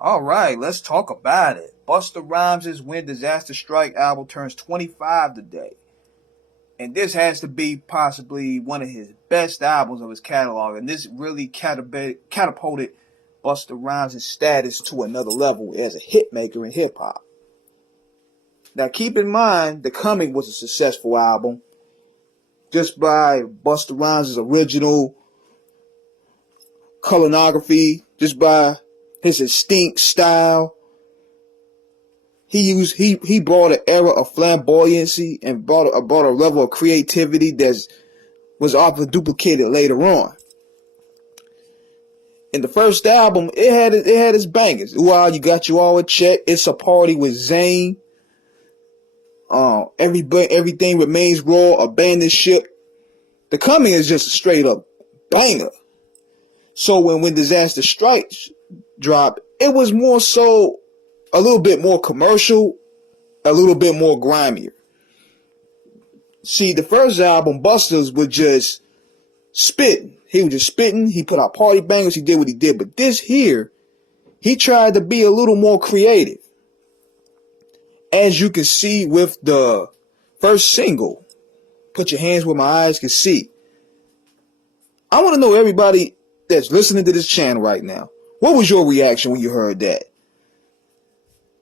All right, let's talk about it. Busta Rhymes' When Disaster Strike album turns 25 today. And this has to be possibly one of his best albums of his catalog. And this really catapulted Busta Rhymes' status to another level as a hit maker in hip hop. Now keep in mind, The Coming was a successful album just by Busta Rhymes' original colorography, just by his distinct style. He brought an era of flamboyancy and brought a level of creativity that was often duplicated later on. In the first album, it had its bangers. Wow, You Got You All in Check. It's a Party with Zayn. Everything Remains Raw. Abandoned Ship. The Coming is just a straight up banger. So when Disaster Strikes dropped, it was more so a little bit more commercial, a little bit more grimier. See, the first album, Busta's was just spitting. He was just spitting. He put out party bangers. He did what he did. But this here, he tried to be a little more creative. As you can see with the first single, Put Your Hands Where My Eyes Can See. I want to know, everybody that's listening to this channel right now, what was your reaction when you heard that?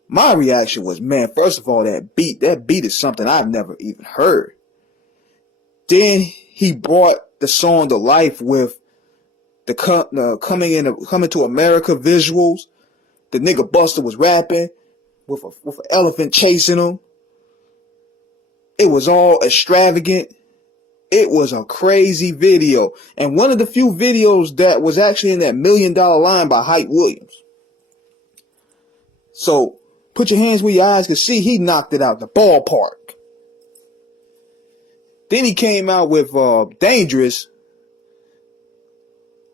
My reaction was, man, first of all, that beat is something I've never even heard. Then he brought the song to life with the coming to America visuals. The nigga Busta was rapping with an elephant chasing him. It was all extravagant. It was a crazy video. And one of the few videos that was actually in that $1 million line by Hype Williams. So, Put Your Hands Where Your Eyes Can See, he knocked it out the ballpark. Then he came out with Dangerous.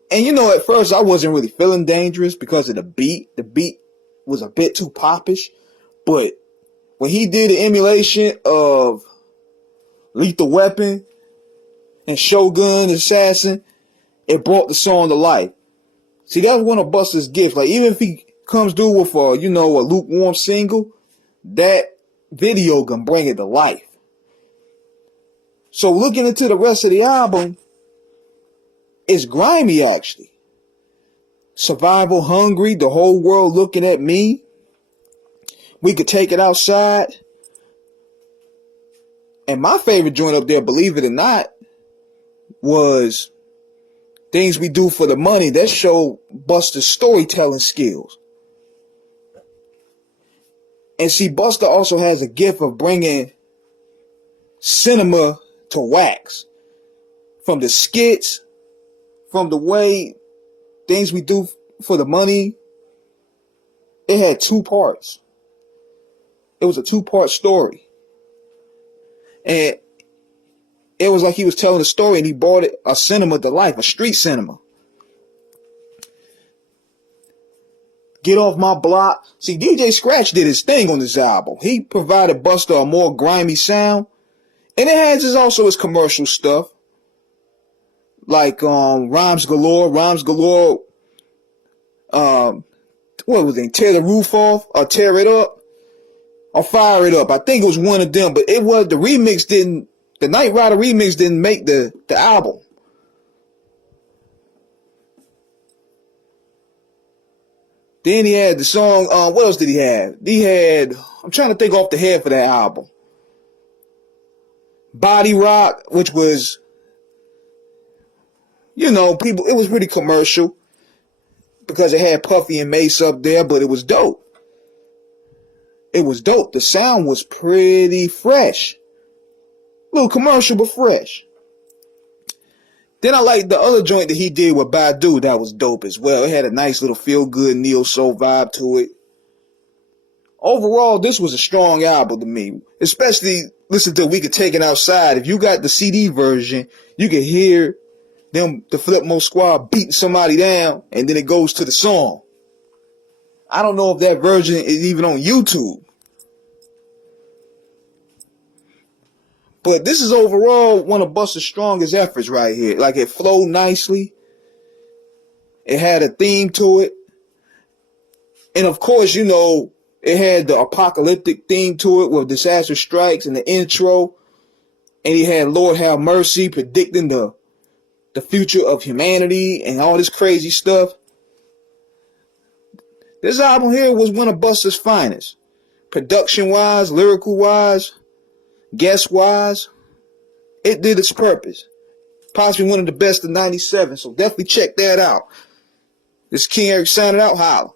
And at first I wasn't really feeling Dangerous because of the beat. The beat was a bit too popish. But when he did the emulation of Lethal Weapon and Shogun Assassin, it brought the song to life. See, that was one of Busta's gifts. Like, even if he comes through with a lukewarm single, that video can bring it to life. So looking into the rest of the album, it's grimy actually. Survival Hungry, The Whole World Looking at Me, We Could Take It Outside. And my favorite joint up there, believe it or not, was Things We Do for the Money. That showed Busta's storytelling skills. And see, Busta also has a gift of bringing cinema to wax. From the skits, from the way Things We Do for the Money, it had two parts. It was a two-part story. And it was like he was telling a story and he brought it a cinema to life, a street cinema. Get Off My Block. See, DJ Scratch did his thing on this album. He provided Busta a more grimy sound. And it has also his commercial stuff. Like Rhymes Galore. What was it? Tear the Roof Off or Tear It Up or Fire It Up. I think it was one of them, but the Night Rider remix didn't make the album. Then he had the song, what else did he have? I'm trying to think off the head for that album. Body Rock, which was, it was pretty commercial because it had Puffy and Mace up there, but it was dope. It was dope. The sound was pretty fresh. A little commercial, but fresh. Then I liked the other joint that he did with Badu. That was dope as well. It had a nice little feel-good neo-soul vibe to it. Overall, this was a strong album to me. Especially, listen to We Could Take It Outside. If you got the CD version, you can hear the Flip Mode Squad beating somebody down, and then it goes to the song. I don't know if that version is even on YouTube. But this is overall one of Busta's strongest efforts right here. Like, it flowed nicely. It had a theme to it. And of course, you know, it had the apocalyptic theme to it with disaster strikes and the intro. And he had Lord Have Mercy predicting the future of humanity and all this crazy stuff. This album here was one of Busta's finest. Production-wise, lyrical-wise, guest-wise, it did its purpose. Possibly one of the best of '97, so definitely check that out. This is King Eric signing out. Holla.